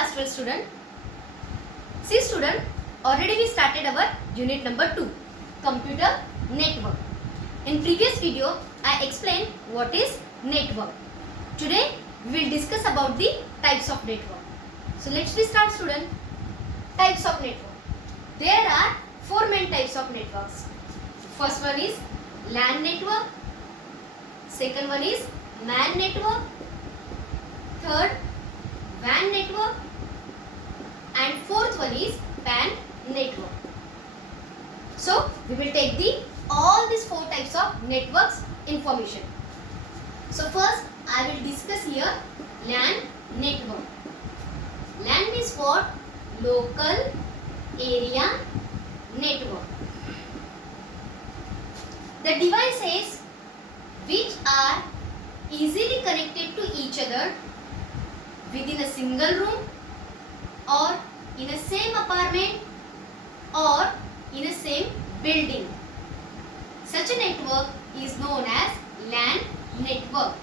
class 12 student. See student, already we started our unit number 2, computer network. In previous video, I explained what is network. Today, we will discuss about the types of network. So let's start student. Types of network. There are 4 main types of networks. First one is LAN network. Second one is MAN network. Third, WAN network. And fourth one is PAN network. So we will take all these 4 types of networks information. So first I will discuss here LAN network. LAN is for local area network. The devices which are easily connected to each other within a single room or in a same apartment or in a same building. Such a network is known as LAN network.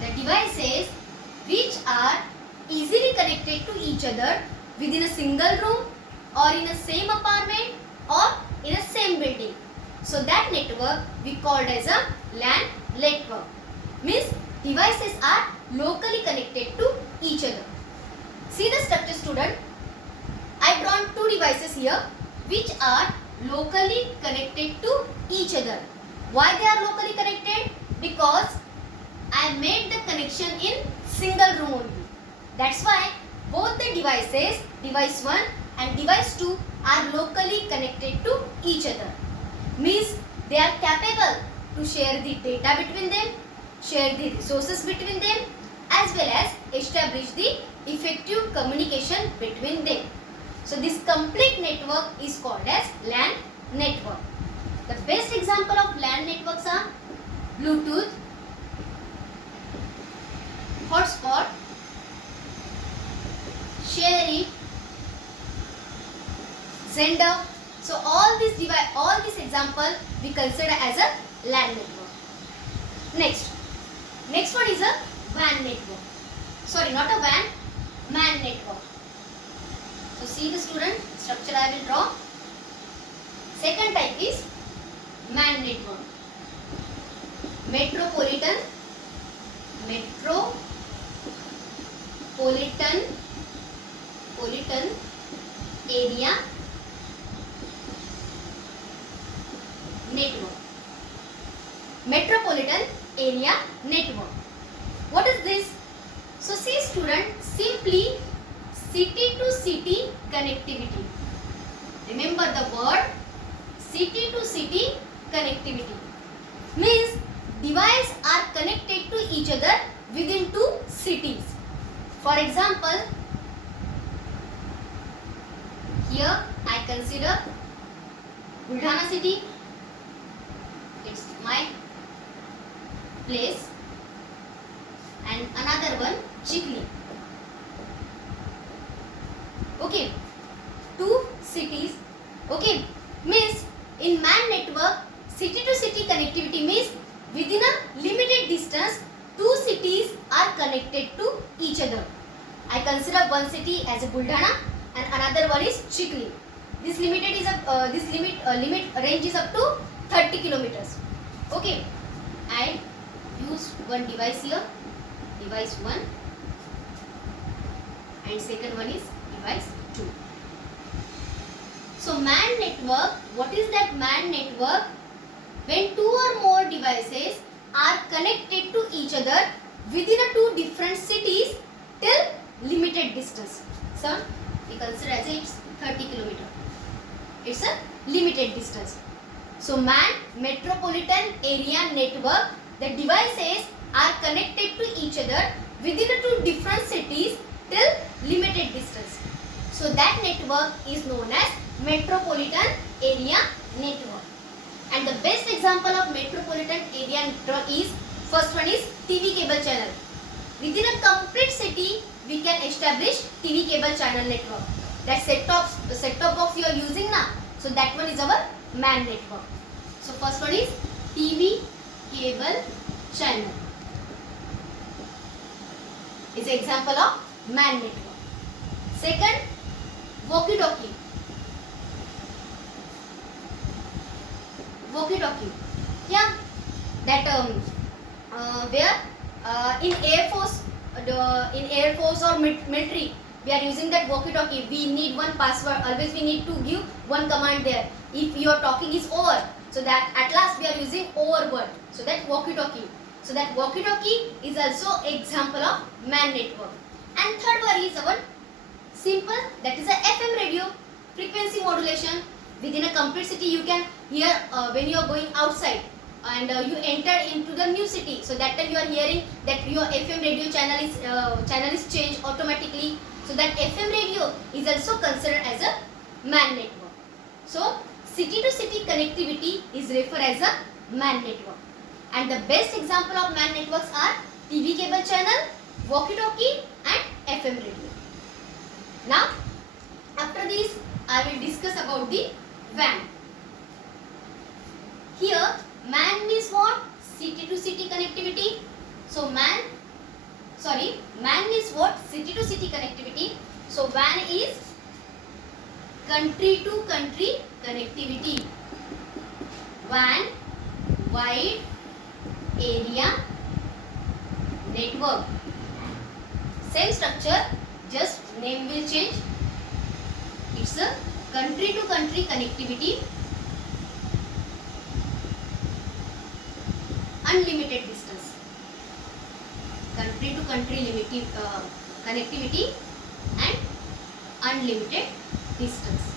The devices which are easily connected to each other within a single room or in a same apartment or in a same building. So that network we called as a LAN network. Means devices are locally connected to each other. See the structure student. I drawn 2 devices here which are locally connected to each other. Why they are locally connected? Because I made the connection in single room only. That's why both the devices, device 1 and device 2 are locally connected to each other. Means they are capable to share the data between them, share the resources between them, as well as establish the effective communication between them. So this complete network is called as LAN network. The best example of LAN networks are Bluetooth, hotspot, share it, Xender. So all these example we consider as a LAN network. Next one is a WAN network. Sorry, not a WAN, MAN network. So see the student, structure I will draw. Second type is MAN network. Metropolitan area network. Metropolitan area network. What is this? So see student, simply city to city connectivity. Remember the word city to city connectivity. Means devices are connected to each other within 2 cities. For example, here I consider Buldhana city. It's my place. And another one Chikli. Okay, 2 cities. Okay, means in MAN network, city to city connectivity means within a limited distance 2 cities are connected to each other. I consider one city as a Buldhana and another one is Chikli. This limit range is up to 30 kilometers. Okay, I use one device here, device 1, and second one is device 2. So MAN network, what is that MAN network? When 2 or more devices are connected to each other within a 2 different cities till limited distance. So we consider as it's 30 kilometers. It's a limited distance. So MAN, metropolitan area network, the devices are connected to each other within a 2 different cities till limited distance. So that network is known as metropolitan area network. And the best example of metropolitan area network is, first one is TV cable channel. Within a complete city, we can establish TV cable channel network. That set-top box you are using now. So that one is our MAN network. So first one is TV cable channel. Is an example of MAN network. Second, walkie-talkie. Walkie-talkie. Yeah, that where in Air Force, or military, we are using that walkie-talkie. We need one password. Always we need to give one command there. If your talking is over, so that at last we are using over word. So that walkie-talkie. So that walkie-talkie is also example of MAN network. And third one is our simple, that is a FM radio, frequency modulation. Within a complete city you can hear when you are going outside and you enter into the new city. So that time you are hearing that your FM radio channel is changed automatically. So that FM radio is also considered as a MAN network. So city to city connectivity is referred as a MAN network. And the best example of MAN networks are TV cable channel, walkie-talkie and FM radio. Now, after this, I will discuss about the WAN. Here, MAN means what? City to city connectivity. So, MAN means what? City to city connectivity. So, WAN is country to country connectivity. WAN, wide area network. Same structure, just name will change. It's a country to country connectivity, unlimited distance. Country to country connectivity and unlimited distance.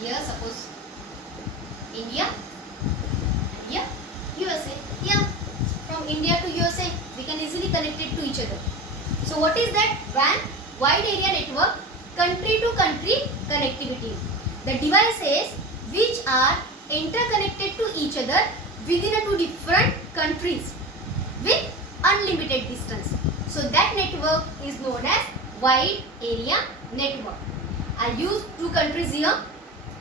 Here suppose India and here USA. Yeah, from India to USA we can easily connect it to each other. So what is that? WAN, wide area network, country to country connectivity. The devices which are interconnected to each other within two different countries with unlimited distance. So that network is known as wide area network. I use two countries here,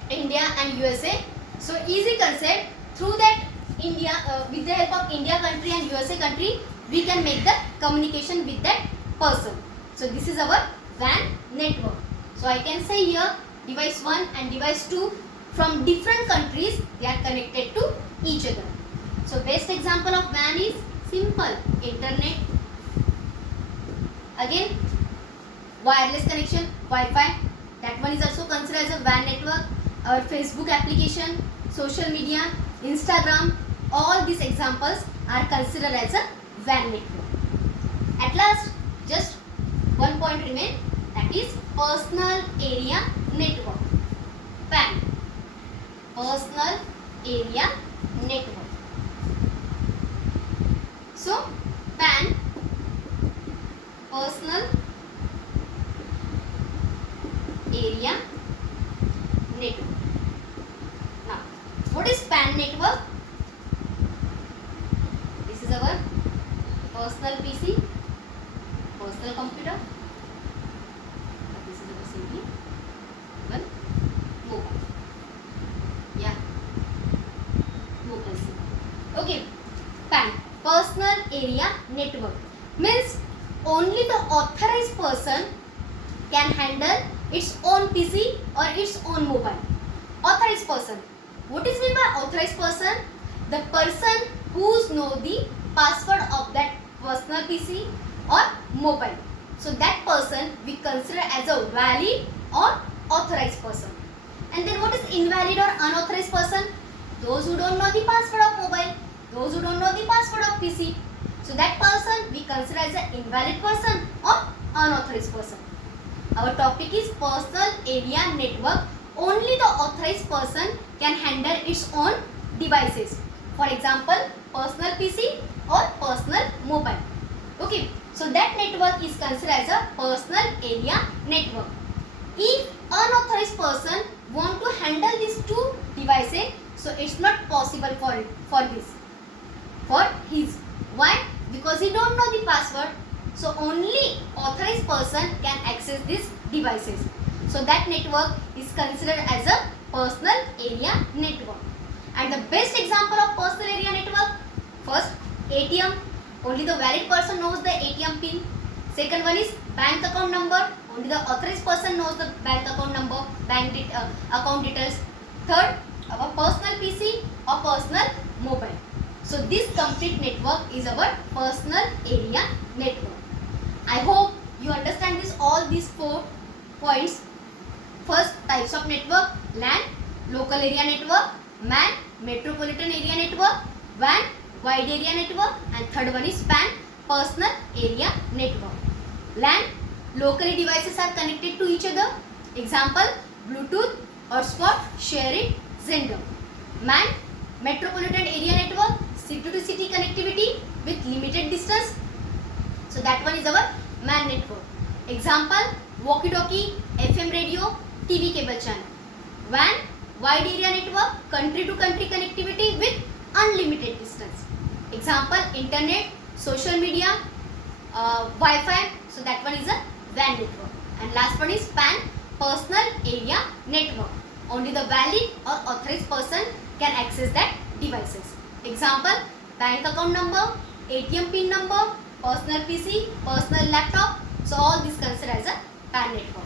India and USA. So easy concept. Through that India, with the help of India country and USA country, we can make the communication with that person. So this is our WAN network. So I can say here device 1 and device 2 from different countries, they are connected to each other. So best example of WAN is simple, internet. Again wireless connection, Wi-Fi, that one is also considered as a WAN network. Our Facebook application, social media, Instagram, all these examples are considered as a WAN network. At last, just one point remain, that is personal area network. PAN, personal area network. So PAN, personal area network. Now, what is PAN network? This is our personal PC, personal computer. This is our CD, one mobile. Yeah, mobile CD. Okay, PAN, personal area network, means only the authorized person can handle its own PC or its own mobile. Authorized person. What is meant by authorized person? The person who knows the password of that personal PC or mobile. So that person we consider as a valid or authorized person. And then what is invalid or unauthorized person? Those who don't know the password of mobile, those who don't know the password of PC. So that person we consider as an invalid person or unauthorized person. Our topic is personal area network. Only the authorized person can handle its own devices. For example, personal PC or personal mobile. Okay, so that network is considered as a personal area network. If unauthorized person want to handle these two devices, so it's not possible for his. Why? Because he don't know the password. So only authorized person can access these devices. So that network is considered as a personal area network. And the best example of personal area network, first ATM, only the valid person knows the ATM pin. Second one is bank account number. Only the authorized person knows the bank account number, account details. Third, our personal PC or personal mobile. So this complete network is our personal area network. I hope you understand all these 4 points. First, types of network: LAN, local area network; MAN, metropolitan area network; WAN, wide area network; and third one is PAN, personal area network. LAN, locally devices are connected to each other. Example, Bluetooth, hotspot, share it, Xender. MAN, metropolitan area network, city to city connectivity with limited distance. So that one is our MAN network. Example, walkie-talkie, FM radio, TV cable channel. WAN, wide area network, country to country connectivity with unlimited distance. Example, internet, social media, Wi-Fi. So that one is a WAN network. And last one is PAN, personal area network. Only the valid or authorized person can access that devices. Example, bank account number, ATM pin number, personal PC, personal laptop. So all this considered as a PAN network.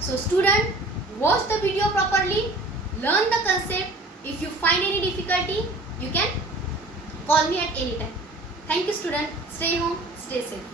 So student, watch the video properly, learn the concept. If you find any difficulty, you can call me at any time. Thank you student. Stay home, stay safe.